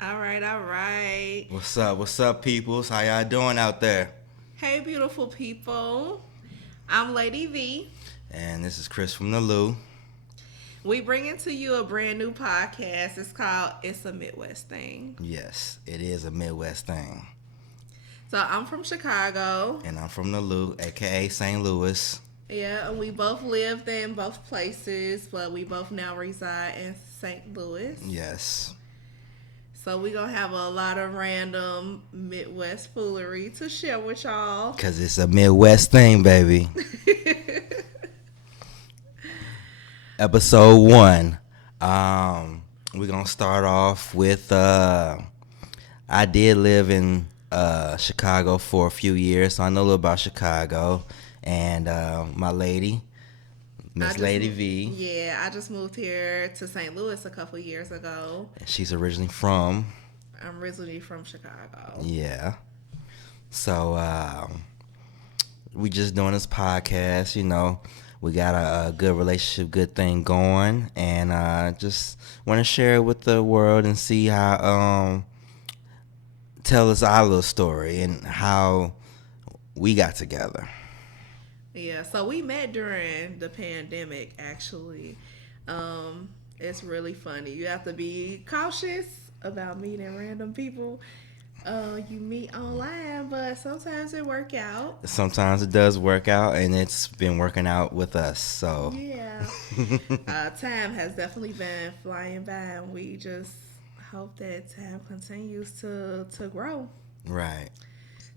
All right, all right. What's up? What's up, peoples? How y'all doing out there? Hey, beautiful people. I'm Lady V. And this is Chris from the Lou. We bringing to you a brand new podcast. It's called It's a Midwest Thing. Yes, it is a Midwest thing. So I'm from Chicago. And I'm from the Lou, aka St. Louis. Yeah, and we both lived in both places, but we both now reside in St. Louis. Yes. So we gonna have a lot of random Midwest foolery to share with y'all. Because it's a Midwest thing, baby. Episode 1. We're going to start off with I did live in Chicago for a few years, so I know a little about Chicago. And my lady, Miss Lady V. Yeah, I just moved here to St. Louis a couple years ago. She's originally from. I'm originally from Chicago. Yeah. So we just doing this podcast, We got a good relationship, good thing going, and just want to share it with the world and see how tell us our little story and how we got together. Yeah, so we met during the pandemic, actually. It's really funny. You have to be cautious about meeting random people you meet online, but sometimes it work out. Sometimes it does work out, and it's been working out with us. So Yeah. Time has definitely been flying by, and we just hope that time continues to grow. right.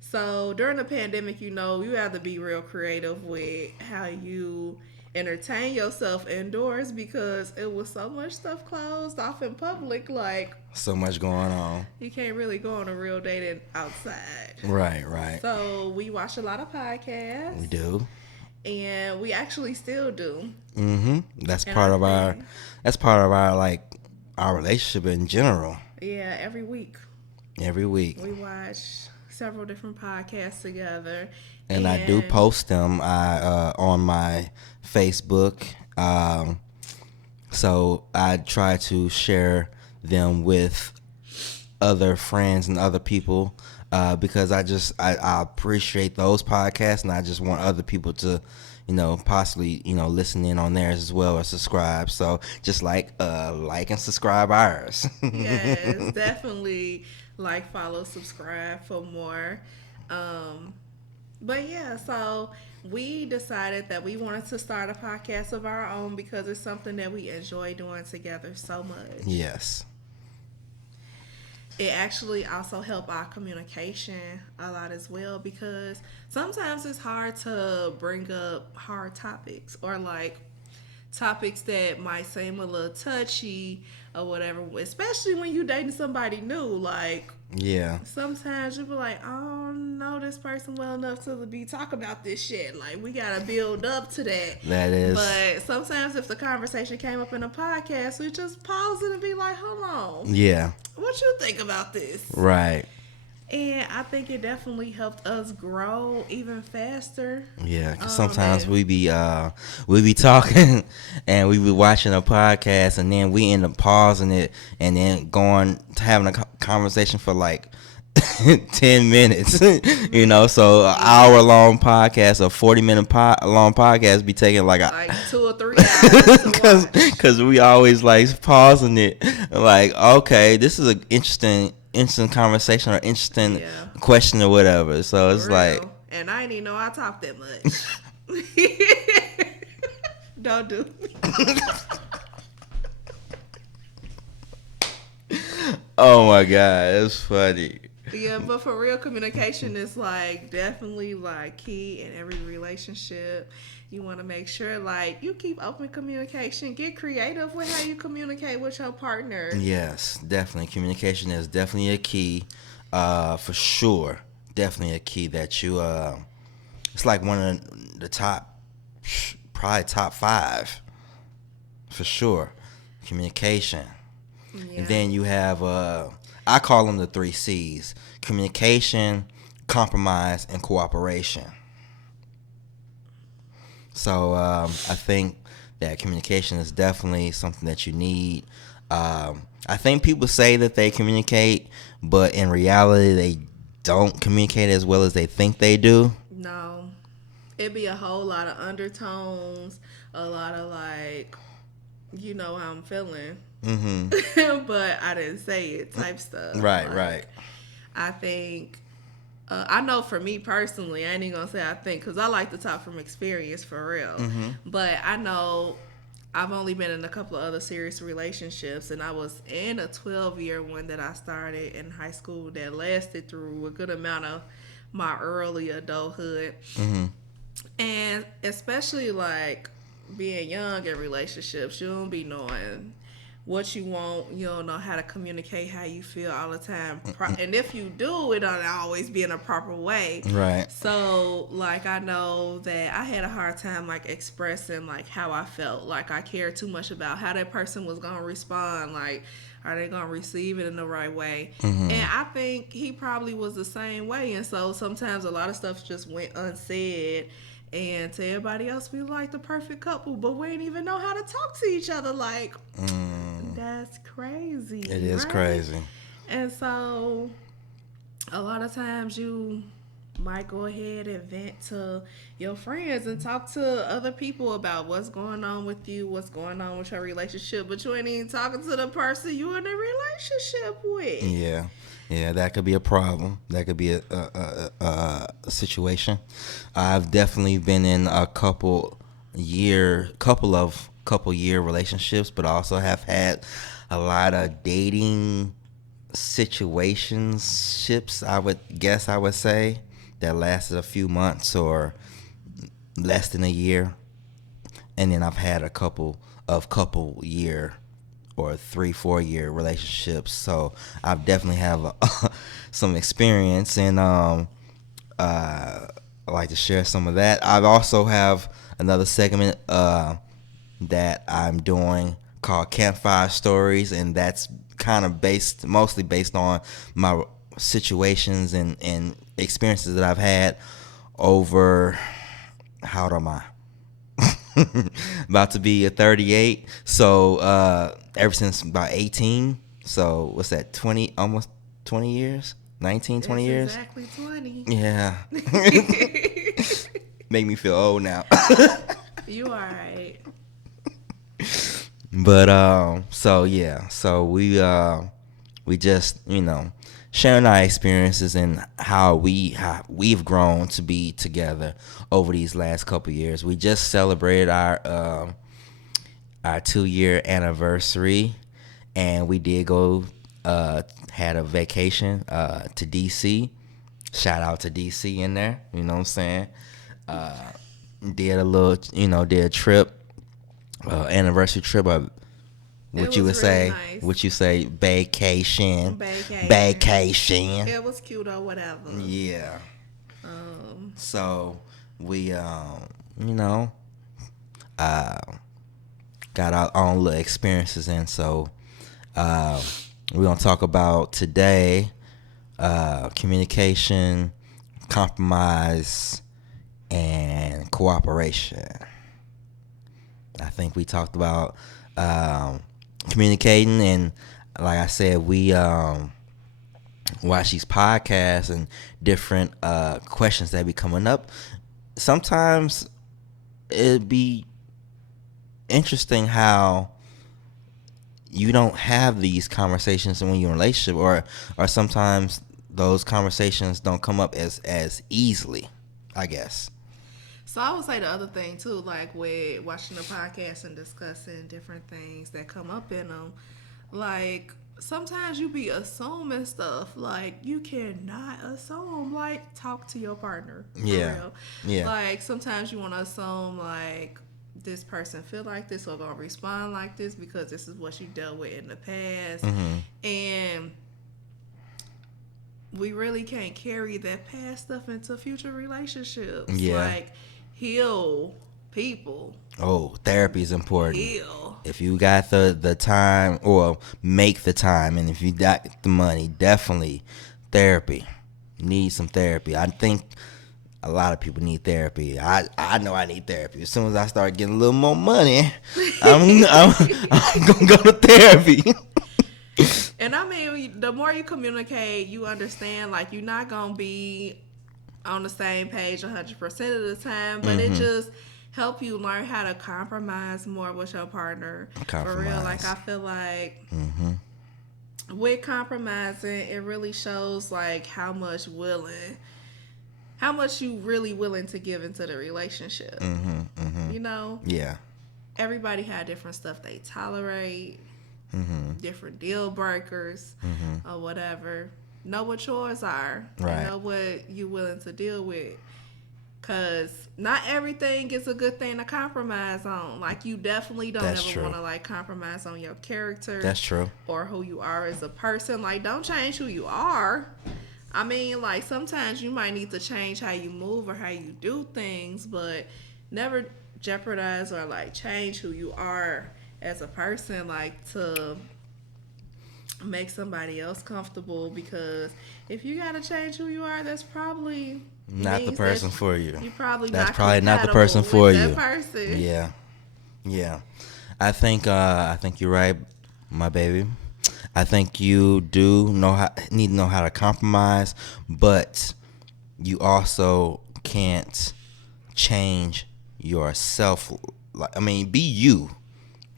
So during the pandemic, you have to be real creative with how you entertain yourself indoors because it was so much stuff closed off in public. Like, So much going on. you can't really go on a real date outside. Right, right. So we watch a lot of We podcasts, do. and we actually still do. That's And part I of our. think, That's part of our our relationship in general. yeah, every week Every week. we watch several different podcasts together. And I do post them on my Facebook. So I try to share them with other friends and other people because I appreciate those podcasts, and I just want other people to possibly listen in on theirs as well or subscribe. So just like and subscribe ours. Yes, definitely like, follow, subscribe for more. Um, but yeah, so we decided that we wanted to start a podcast of our own because it's something that we enjoy doing together so much. Yes. It actually also helped our communication a lot as well because sometimes it's hard to bring up hard topics or like topics that might seem a little touchy or whatever, especially when you dating somebody new. Like, Yeah. sometimes you be like, I don't know this person well enough to be talking about this shit. Like, we gotta build up to that. That is. But sometimes if the conversation came up in a podcast, we just pause it and be like, hold on, Yeah. what you think about this? Right. And I think it definitely helped us grow even faster. Yeah, 'cause sometimes And we be talking and we be watching a podcast, and then we end up pausing it and then going having a conversation for like 10 minutes. So an hour long podcast, a 40-minute long podcast be taking like a like 2 or 3 hours to watch. Cause we always like pausing it, like, okay, this is an interesting conversation or interesting Yeah. question or whatever. So it's For like, real. And I didn't even know I talk that much. Don't do me. oh my god, that's funny. Yeah, but for real, communication is like definitely like key in every relationship. You want to make sure like you keep open communication. Get creative with how you communicate with your partner. Yes, definitely. Communication is definitely a key, for sure. Definitely a key that you. It's like one of the top, probably top 5, for sure. Communication, Yeah. and then you have I call them the 3 C's: communication, compromise, and cooperation. So I think that communication is definitely something that you need. I think people say that they communicate, but in reality, they don't communicate as well as they think they do. No, it'd be a whole lot of undertones, a lot of like, you know how I'm feeling, but I didn't say it type stuff. Right, Like, right. I think, I know for me personally, I ain't even gonna say I think, because I like to talk from experience for real. But I know I've only been in a couple of other serious relationships, and I was in a 12-year one that I started in high school that lasted through a good amount of my early adulthood. And especially like being young in relationships, you don't be knowing what you want. You don't know how to communicate how you feel all the time. And if you do, it don't always be in a proper way. Right. So like I know that I had a hard time like expressing like how I felt. Like I cared too much about how that person was gonna respond. Like are they gonna receive it in the right way? And I think he probably was the same way. And so sometimes a lot of stuff just went unsaid. And to everybody else, we like the perfect couple, but we didn't even know how to talk to each other. Like, that's crazy. It is right? crazy. And so, a lot of times you might go ahead and vent to your friends and talk to other people about what's going on with you, what's going on with your relationship, but you ain't even talking to the person you in a relationship with. Yeah. Yeah, that could be a problem. That could be a situation. I've definitely been in a couple year relationships, but also have had a lot of dating situationships. I would say that lasted a few months or less than a year, and then I've had a couple year or 3-4 year relationships. So I've definitely have some experience, and I like to share some of that. I also have another segment that I'm doing called Campfire Stories, and that's kind of mostly based on my situations and experiences that I've had over, how old am I? About to be 38. So ever since about 18. So what's that? 20, almost 20 years? 19, 20 years? Exactly 20. Yeah. Make me feel old now. You alright. But so yeah. So we just, sharing our experiences and how we've grown to be together over these last couple years. We just celebrated our 2-year anniversary, and we did go had a vacation to DC. Shout out to DC in there, you know what I'm saying? Did a trip, anniversary trip of what you would say, nice. what you say, vacation. It was cute or whatever. Yeah. So we, got our own little experiences, and so we're gonna talk about today communication, compromise, and cooperation. I think we talked about communicating, and like I said, we watch these podcasts and different questions that be coming up. Sometimes it'd be interesting how you don't have these conversations when you're in a relationship, or sometimes those conversations don't come up as easily, I guess. So I would say the other thing too, like with watching the podcast and discussing different things that come up in them, like sometimes you be assuming stuff. Like you cannot assume. Like talk to your partner. For real. Yeah. Like sometimes you want to assume like this person feel like this or gonna respond like this because this is what you dealt with in the past, and we really can't carry that past stuff into future relationships. Yeah. Like heal people. Oh, therapy is important. Heal. If you got the time, or make the time, and if you got the money, definitely therapy. Need some therapy. I think a lot of people need therapy. I know I need therapy. As soon as I start getting a little more money, I'm gonna go to therapy. And I mean, the more you communicate, you understand, like, you're not going to be on the same page 100% of the time, but it just help you learn how to compromise more with your partner. For real, like, I feel like with compromising, it really shows, like, how much you really willing to give into the relationship. You know? Yeah. Everybody had different stuff they tolerate. Different deal breakers or whatever. Know what yours are. Right. Know what you're willing to deal with. Because not everything is a good thing to compromise on. Like, you definitely don't ever want to, like, compromise on your character. That's true. Or who you are as a person. Like, don't change who you are. I mean, like, sometimes you might need to change how you move or how you do things, but never jeopardize or, like, change who you are as a person, like, to make somebody else comfortable. Because if you gotta change who you are, that's probably not the person for you. You probably that's probably not the person for you. Person. Yeah. I think you're right, my baby. I think you do need to know how to compromise, but you also can't change yourself. Like, I mean, be you.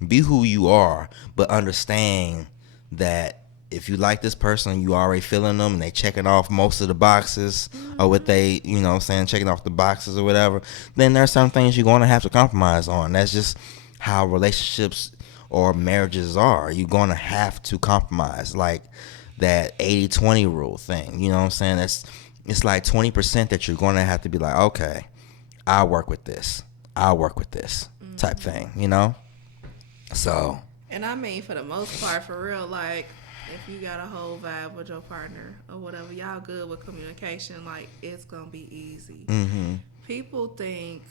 Be who you are, but understand that if you like this person, you already feeling them, and they checking off most of the boxes, or what they, checking off the boxes or whatever, then there's some things you're going to have to compromise on. That's just how relationships or marriages are. You're going to have to compromise, like that 80-20 rule thing. You know what I'm saying? It's like 20% that you're going to have to be like, okay, I'll work with this type thing, So. And I mean, for the most part, for real, like, if you got a whole vibe with your partner or whatever, y'all good with communication, like, it's gonna be easy. People think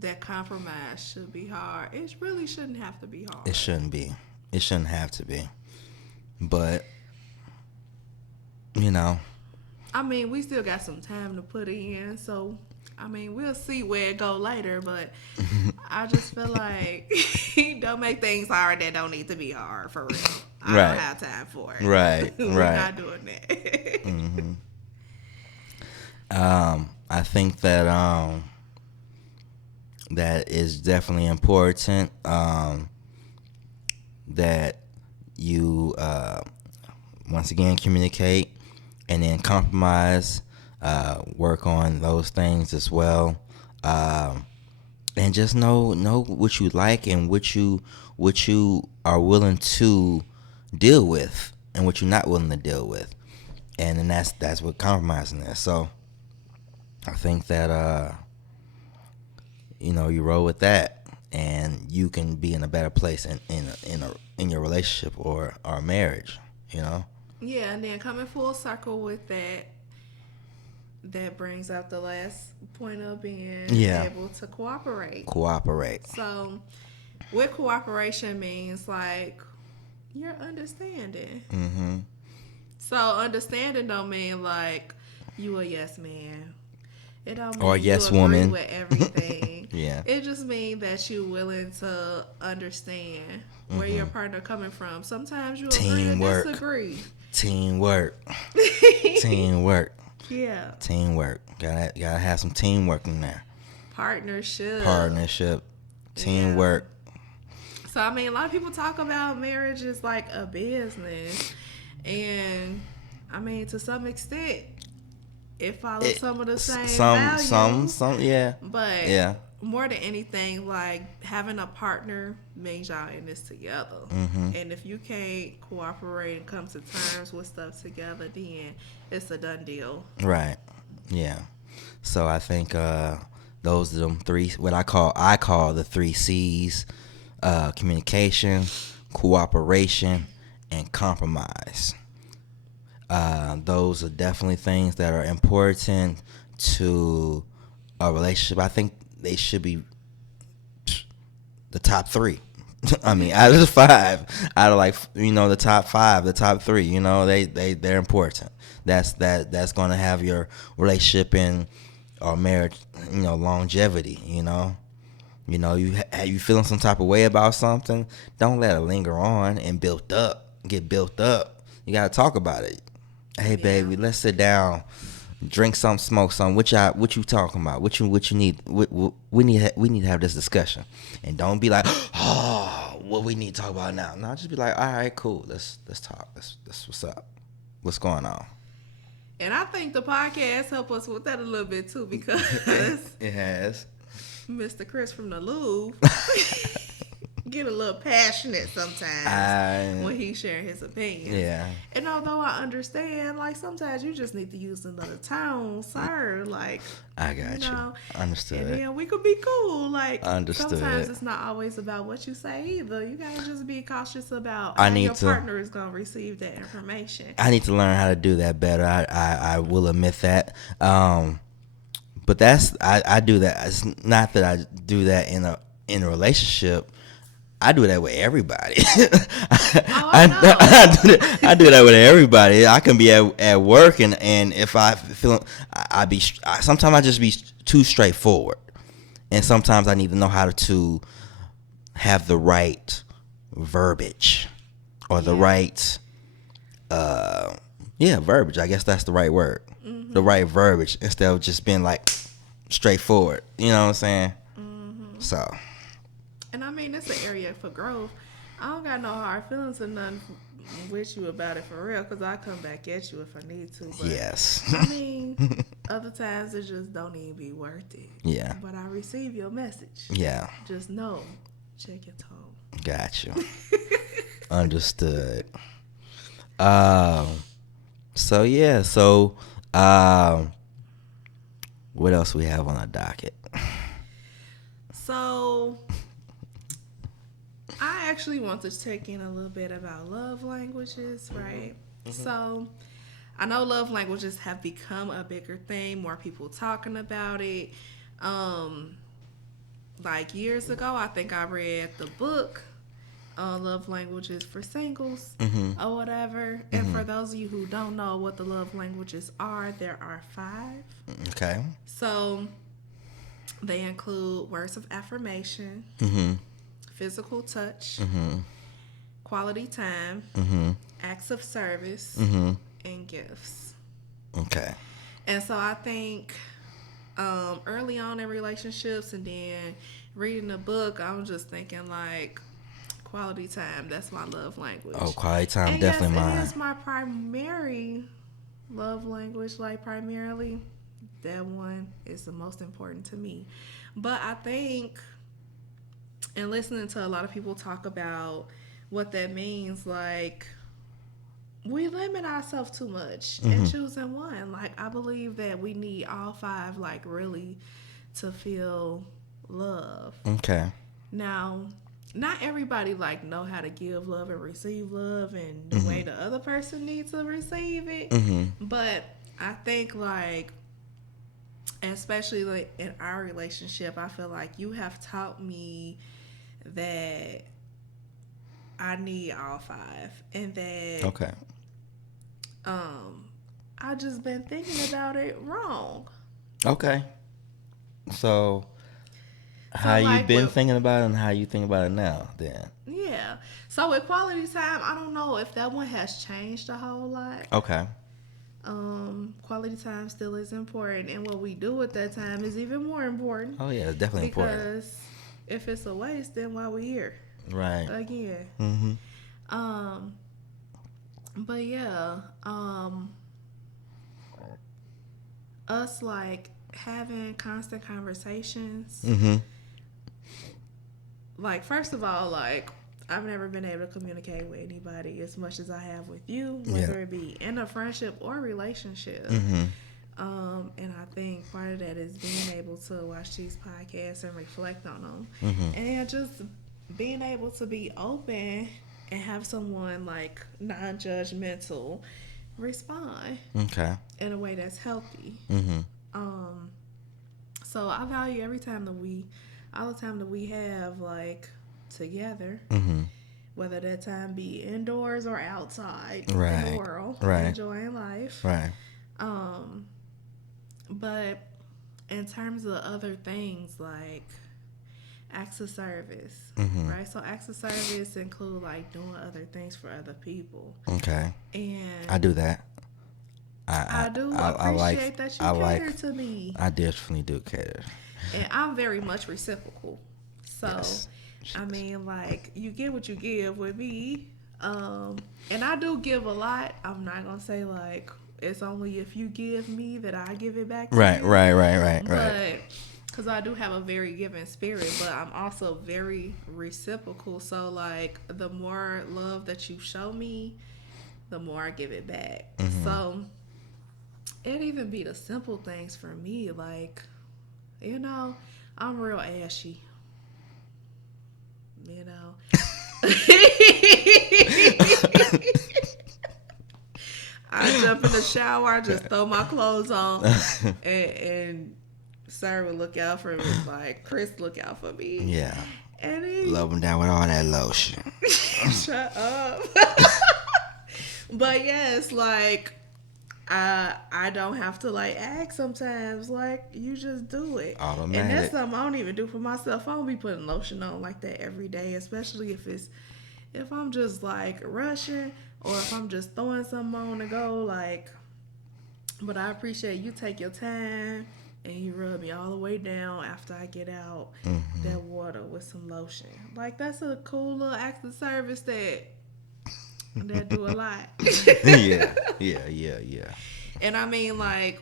that compromise should be hard. It really shouldn't have to be hard. It shouldn't be. It shouldn't have to be. But, I mean, we still got some time to put in, so I mean, we'll see where it go later, but I just feel like don't make things hard that don't need to be hard, for real. I don't have time for it. Right, We're not doing that. I think that that is definitely important, that you once again communicate and then compromise. Work on those things as well, and just know what you like and what you are willing to deal with and what you're not willing to deal with, and then that's what compromising is. So I think that you roll with that, and you can be in a better place in your relationship or marriage. Yeah, and then coming full circle with that. That brings up the last point of being able to cooperate. So, what cooperation means, like, you're understanding. So, understanding don't mean, like, you a yes man. It don't mean or yes you agree woman with everything. Yeah. It just means that you're willing to understand where your partner coming from. Sometimes you agree or disagree. Teamwork. Yeah. Teamwork. Gotta have some teamwork in there. Partnership. Teamwork. Yeah. So, I mean, a lot of people talk about marriage as like a business. And, I mean, to some extent, it follows some of the same values. Some, yeah. But more than anything, like, having a partner means y'all in this together. And if you can't cooperate and come to terms with stuff together, then it's a done deal. Right. Yeah. So I think those are them three, what I call the 3 C's: communication, cooperation, and compromise. Those are definitely things that are important to a relationship. I think they should be the top 3, I mean, out of the 5, out of like, you know, the top 5, the top 3, you know, they're important. That's going to have your relationship and or marriage, you know, longevity. You know, you feeling some type of way about something, don't let it linger on and get built up. You gotta talk about it. Hey, Yeah. baby, let's sit down, drink some, smoke some. What you talking about? What you need? We need to have this discussion, and don't be like, oh, what we need to talk about now. No, just be like, all right, cool. Let's talk. That's what's up. What's going on? And I think the podcast help us with that a little bit too, because It has. Mr. Chris from the Louvre get a little passionate sometimes when he's sharing his opinions. Yeah. And although I understand, like, sometimes you just need to use another tone, sir. Like, I got you. Understood. And then we could be cool. Like, Understood. sometimes it's not always about what you say either. You gotta just be cautious about how your partner is gonna receive that information. I need to learn how to do that better. I will admit that. But I do that. It's not that I do that in a relationship. I do that with everybody. I do that with everybody. I can be at work and if I feel sometimes I just be too straightforward, and sometimes I need to know how to have the right verbiage or the right verbiage. I guess that's the right word. Mm-hmm. The right verbiage instead of just being like straightforward. You know what I'm saying? Mm-hmm. So. And I mean, it's an area for growth. I don't got no hard feelings or nothing with you about it for real, because I come back at you if I need to. But, yes. I mean, other times it just don't even be worth it. Yeah. But I receive your message. Yeah. Just know, check your tone. Got you. Understood. So yeah. So what else we have on our docket? So I actually want to check in a little bit about love languages, right? Mm-hmm. So I know love languages have become a bigger thing, more people talking about it. Like years ago, I think I read the book Love Languages for Singles, mm-hmm. or whatever. Mm-hmm. And for those of you who don't know what the love languages are, there are 5. Okay. So they include words of affirmation, mm-hmm. physical touch, mm-hmm. quality time, mm-hmm. acts of service, mm-hmm. and gifts. Okay. And so I think early on in relationships and then reading the book, I was just thinking like quality time. That's my love language. Oh, quality time, and definitely mine. That's my primary love language. Like primarily, that one is the most important to me. But I think, and listening to a lot of people talk about what that means, like we limit ourselves too much mm-hmm. in choosing one. Like I believe that we need all 5, like really, to feel love. Okay. Now, not everybody like know how to give love and receive love and the mm-hmm. way the other person needs to receive it. Mm-hmm. But I think like, especially like in our relationship, I feel like you have taught me that I need all 5, and that okay. I just been thinking about it wrong. Okay. So how like you been thinking about it and how you think about it now then? Yeah. So with quality time, I don't know if that one has changed a whole lot. Okay. Quality time still is important, and what we do at that time is even more important. Oh yeah, it's definitely important. Because if it's a waste, then why we here? Right. Again. Mm-hmm. But yeah, us like having constant conversations. Mm-hmm. Like first of all, like I've never been able to communicate with anybody as much as I have with you, whether it be in a friendship or relationship. Mm-hmm. And I think part of that is being able to watch these podcasts and reflect on them, mm-hmm. and just being able to be open and have someone like non-judgmental respond. Okay. In a way that's healthy. Mm-hmm. So I value all the time that we have like together, Mm-hmm. whether that time be indoors or outside in the Right. world, Right. enjoying life. Right. Um, but in terms of other things like acts of service, Mm-hmm. right? So acts of service include like doing other things for other people, Okay. I and do that. I do I like. appreciate that you I cater like. to me, I definitely do cater. and I'm very much reciprocal. So, Yes. I mean, like you get what you give with me, and I do give a lot. I'm not gonna say like it's only if you give me that I give it back to Right. you, Right. Right. Right. Right. but because I do have a very giving spirit, but I'm also very reciprocal. So, like, the more love that you show me, the more I give it back. Mm-hmm. So, it even be the simple things for me. Like, you know, I'm real ashy, you know. I jump in the shower, I just throw my clothes on, and Sir would look out for me. Like, Chris, look out for me. Yeah. And he, Love them down with all that lotion. shut up. But yes, like I don't have to like ask sometimes. Like you just do it. And that's Automatic. something I don't even do for myself. I don't be putting lotion on like that every day, especially if I'm just like rushing or if I'm just throwing something on to go. Like, but I appreciate you take your time and you rub me all the way down after I get out Mm-hmm. that water with some lotion. Like that's a cool little act of service that do a lot. Yeah. Yeah. Yeah. Yeah. And I mean, like,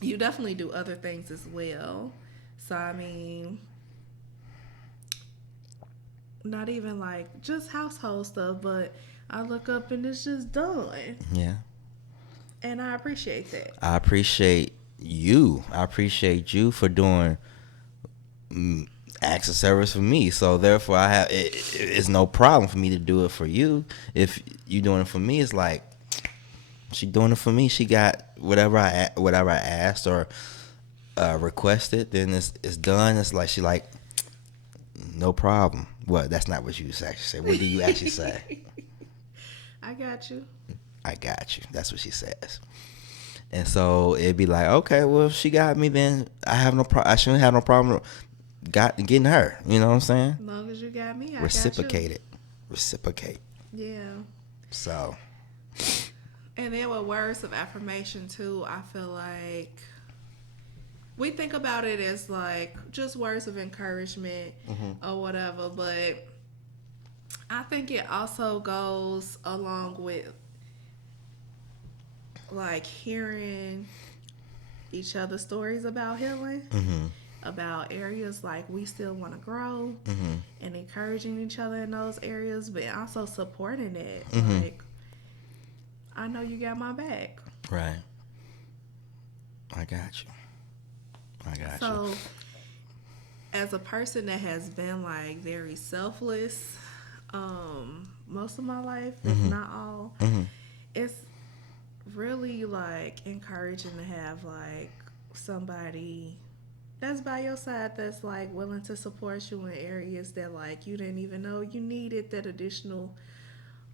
you definitely do other things as well. So, I mean, not even like just household stuff, but I look up and it's just done. Yeah. And I appreciate that. I appreciate you. I appreciate you for doing acts of service for me. So therefore, it's no problem for me to do it for you. If you doing it for me, it's like she doing it for me. She got whatever I asked or requested. Then it's done. It's like she like no problem. Well, that's not what you actually say. What do you actually say? I got you. I got you. That's what she says. And so it'd be like, okay, well, if she got me, then I shouldn't have no problem getting her. You know what I'm saying? As long as you got me, I Reciprocate got it. Reciprocate. you. Yeah. So. And then with words of affirmation too, I feel like we think about it as like just words of encouragement or whatever, but I think it also goes along with like hearing each other's stories about healing, Mm-hmm. about areas like we still want to grow, Mm-hmm. and encouraging each other in those areas, but also supporting it. Mm-hmm. Like, I know you got my back. Right. I got you. I got you. So, as a person that has been like very selfless, most of my life, if not all, it's really like encouraging to have like somebody that's by your side that's like willing to support you in areas that like you didn't even know you needed that additional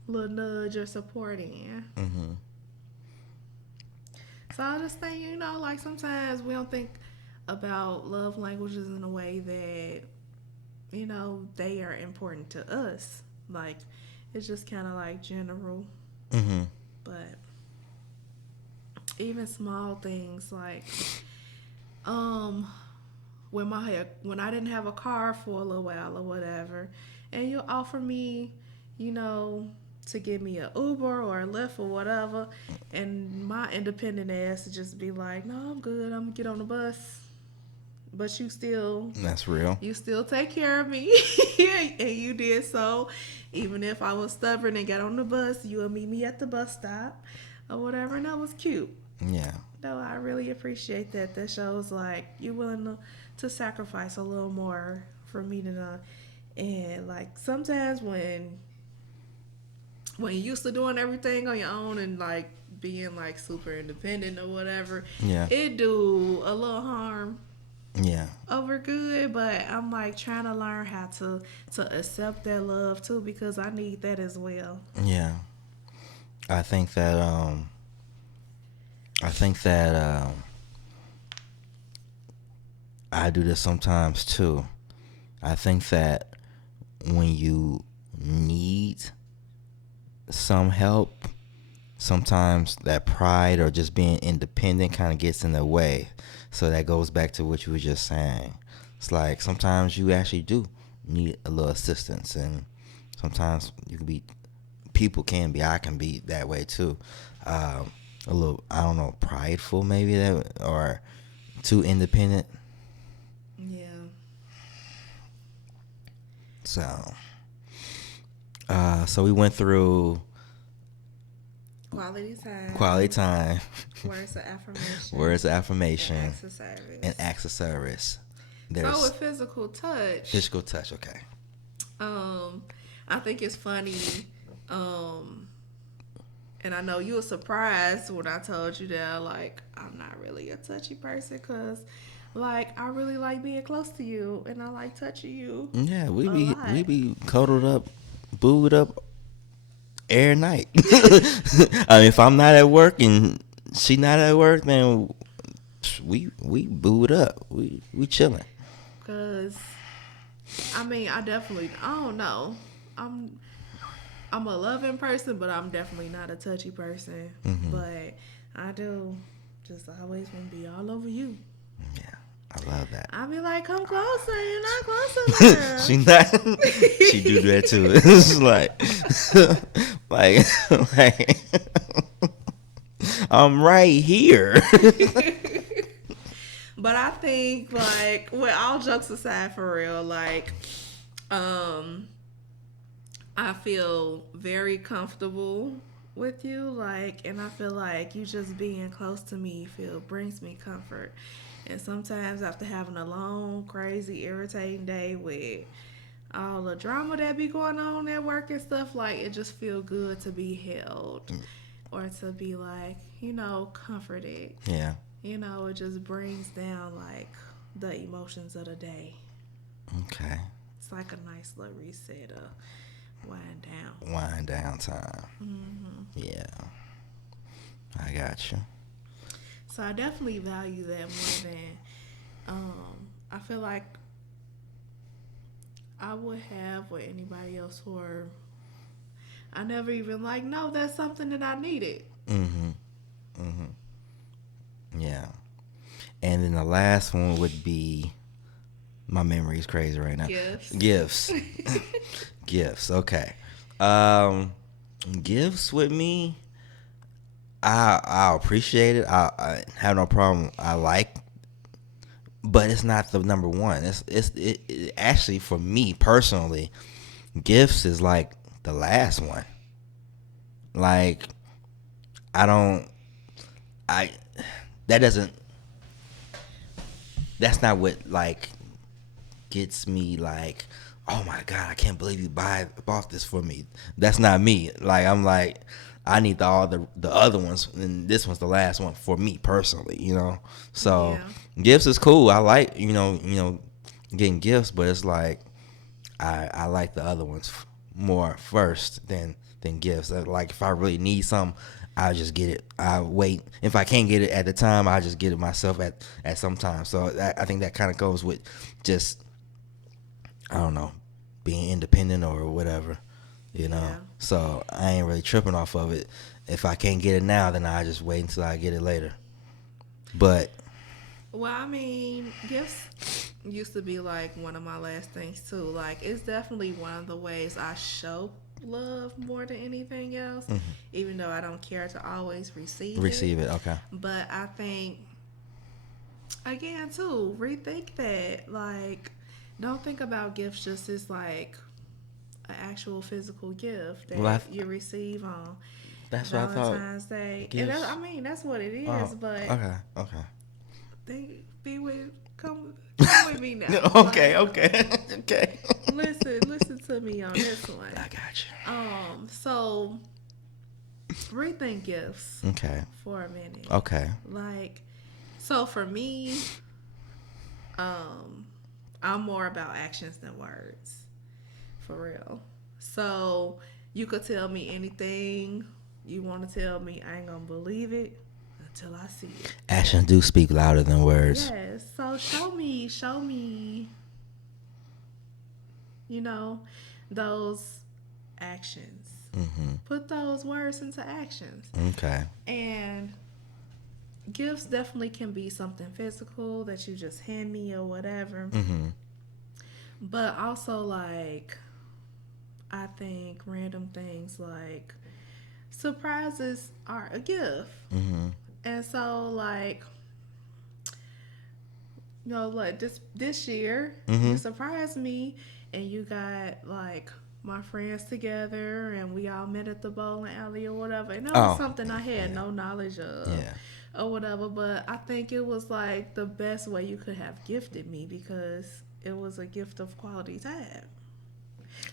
little nudge or support in. Mm-hmm. So I just think, you know, like sometimes we don't think about love languages in a way that, you know, they are important to us. Like, it's just kind of like general. Mm-hmm. But even small things like, when I didn't have a car for a little while or whatever, and you offer me, you know, to give me a Uber or a Lyft or whatever, and my independent ass to just be like, no, I'm good, I'm gonna get on the bus. But you still take care of me, and you did so. Even if I was stubborn and got on the bus, you would meet me at the bus stop or whatever, and that was cute. Yeah. No, I really appreciate that. That shows like you're willing to sacrifice a little more for me to know. And like sometimes when you're used to doing everything on your own and like being like super independent or whatever, Yeah. it do a little harm Yeah. over good, but I'm like trying to learn how to accept that love too because I need that as well. Yeah. I think that I think that I do this sometimes too. I think that when you need some help, sometimes that pride or just being independent kind of gets in the way. So that goes back to what you were just saying. It's like sometimes you actually do need a little assistance, and sometimes you can be, people can be, I can be that way too. A little, I don't know, prideful maybe, that, or too independent. Yeah. So, so we went through Quality quality time, time, words of affirmation, words of and affirmation, acts of and service. acts of service. So There's with physical touch, physical touch. Okay. um, I think it's funny. Um, and I know you were surprised when I told you that, like, I'm not really a touchy person because, like, I really like being close to you and I like touching you Yeah, a we lot. be cuddled up, booed up every night. I mean, if I'm not at work and she not at work, then we booed up. We chilling. Because, I mean, I don't know. I'm, I'm a loving person, but I'm definitely not a touchy person. Hmm. But I do just always want to be all over you. Yeah, I love that. I be like, come closer, you're not close She enough. not. She do that too. It's like, like, I'm right here. But I think, like, with all jokes aside, for real, like, um, I feel very comfortable with you, like, and I feel like you just being close to me feel brings me comfort. And sometimes after having a long, crazy, irritating day with all the drama that be going on at work and stuff, like, it just feel good to be held or to be like, comforted. Yeah. It just brings down like the emotions of the day. Okay. It's like a nice little reset, wind down. Wind down time. Hmm. Yeah, I got you. So I definitely value that more than I feel like I would have with anybody else, or I never even like, no, that's something that I needed. Mhm. Mhm. Yeah. And then the last one would be, my memory is crazy right now. Gifts. Gifts. Gifts. Okay. Um, gifts with me, I appreciate it. I have no problem. I like, but it's not the number one. It actually, for me personally, gifts is like the last one. Like, I don't, I that doesn't, that's not what like gets me like, oh my god, I can't believe you bought this for me. That's not me. Like, I'm like, I need all the other ones, and this one's the last one for me personally. So Yeah. gifts is cool. I like, getting gifts, but it's like, I like the other ones more first than gifts. Like, if I really need something, I'll just get it. I wait. If I can't get it at the time, I just get it myself at some time. So I think that kind of goes with just, I don't know, being independent or whatever. Yeah. So I ain't really tripping off of it. If I can't get it now, then I just wait until I get it later. But Well, I mean, gifts used to be like one of my last things too. Like, it's definitely one of the ways I show love more than anything else, even though I don't care to always receive it. receive it, okay. But I think, again, too, rethink that. Like, don't think about gifts just as like an actual physical gift Well, that you receive on that's what I thought. Valentine's Day. And Gifts. I mean, that's what it Oh, is, but okay. be with come with me now. Okay, Like, okay, okay. listen to me on this one. I got So rethink gifts you. Okay, for a minute. okay. Like, so for me, Um, I'm more about actions than words, for real. So you could tell me anything you want to tell me. I ain't gonna believe it until I see it. Actions do speak louder than words. Yes. So show me, you know, those actions. Mm-hmm. Put those words into actions. Okay. And gifts definitely can be something physical that you just hand me or whatever. Mm-hmm. But also, like, I think random things like surprises are a gift. Mm-hmm. And so, like, you know, like this year, Mm-hmm. you surprised me, and you got like my friends together, and we all met at the bowling alley or whatever. And that was Oh. something I had Yeah. no knowledge of. Yeah. Or whatever, but I think it was like the best way you could have gifted me because it was a gift of quality time.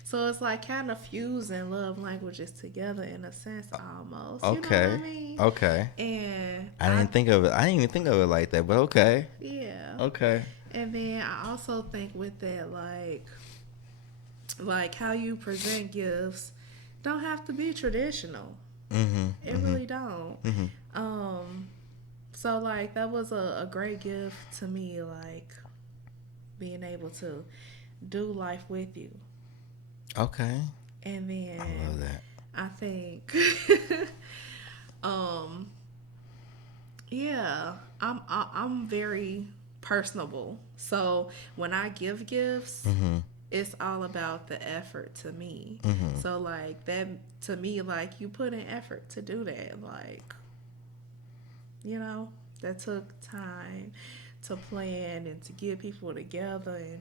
So it's like kind of fusing love languages together in a sense almost. You know what I Okay. mean? Okay. And I didn't think of it. I didn't even think of it like that. But okay. yeah. Okay. And then I also think with that like how you present gifts don't have to be traditional. Mm-hmm. It Mm-hmm. really don't. Mm-hmm. So like that was a great gift to me, like being able to do life with you. Okay. And then I love that. I think um yeah, I'm very personable. So when I give gifts, Mm-hmm. it's all about the effort to me. Mm-hmm. So like that to me, like you put in effort to do that, like you know, that took time to plan and to get people together. And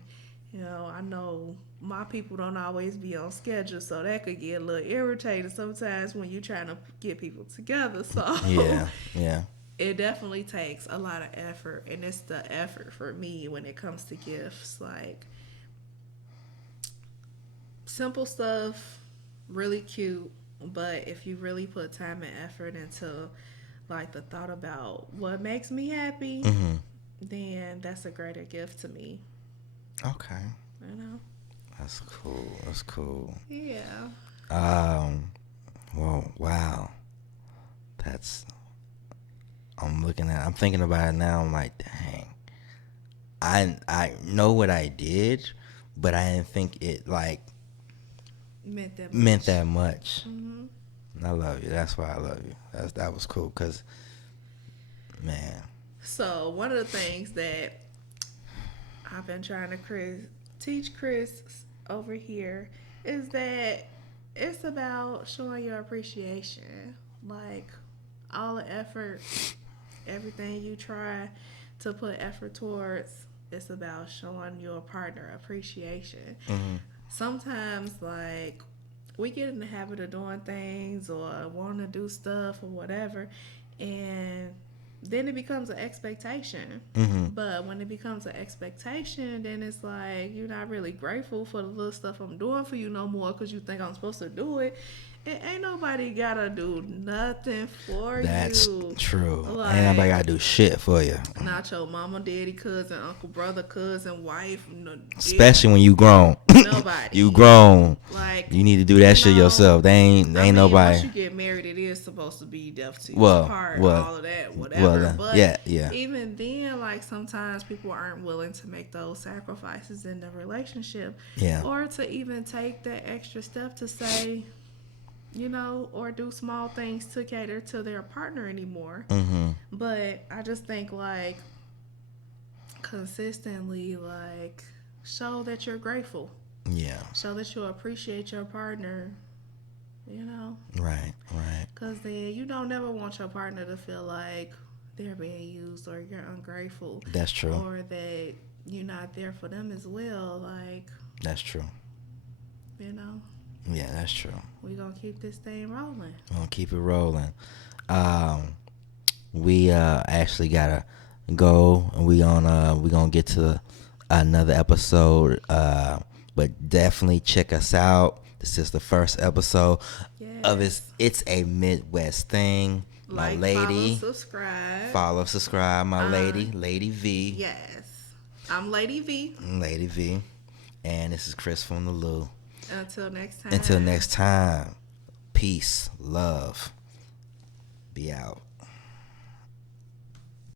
you know, I know my people don't always be on schedule, so that could get a little irritating sometimes when you're trying to get people together. So Yeah. Yeah. it definitely takes a lot of effort, and it's the effort for me when it comes to gifts. Like simple stuff, really cute, but if you really put time and effort into like the thought about what makes me happy, Mm-hmm. then that's a greater gift to me. Okay. You know? That's cool. That's cool. Yeah. Well, wow. That's. I'm thinking about it now. I'm like, dang. I know what I did, but I didn't think it like meant that much. Mm-hmm. I love you. That's why I love you. That was cool. Cause, man. So one of the things that I've been trying to teach Chris over here is that it's about showing your appreciation. Like all the effort, everything you try to put effort towards, it's about showing your partner appreciation. Mm-hmm. Sometimes, like, we get in the habit of doing things or wanting to do stuff or whatever, and then it becomes an expectation. Mm-hmm. But when it becomes an expectation, then it's like you're not really grateful for the little stuff I'm doing for you no more because you think I'm supposed to do it. And ain't nobody gotta do nothing for That's you. true. Like, Ain't nobody gotta do shit for you. not your mama, daddy, cousin, uncle, brother, cousin, wife. Especially when you grown. Nobody. You grown. Like You need to do that shit yourself. They ain't nobody. Once you get married, it is supposed to be death to Well, your part, well, all of that, whatever. well, but yeah. even then, like sometimes people aren't willing to make those sacrifices in the relationship, Yeah. or to even take that extra step to say, you know, or do small things to cater to their partner anymore. Mm-hmm. But I just think like consistently, like show that you're grateful. Yeah. Show that you appreciate your partner, you know? Right. Because then you don't never want your partner to feel like they're being used or you're ungrateful. That's true. Or that you're not there for them as well. Like, That's true. you know? Yeah, that's true. We're going to keep this thing rolling. We're going to keep it rolling. We actually got to go, and we gonna get to another episode. But definitely check us out. This is the first episode of It's a Midwest Thing. My Like, lady. follow, subscribe. Follow, subscribe. My lady, Lady V. Yes. I'm Lady V. Lady V. And this is Chris from the Lou. Until next time. Until next time. Peace. Love. Be out.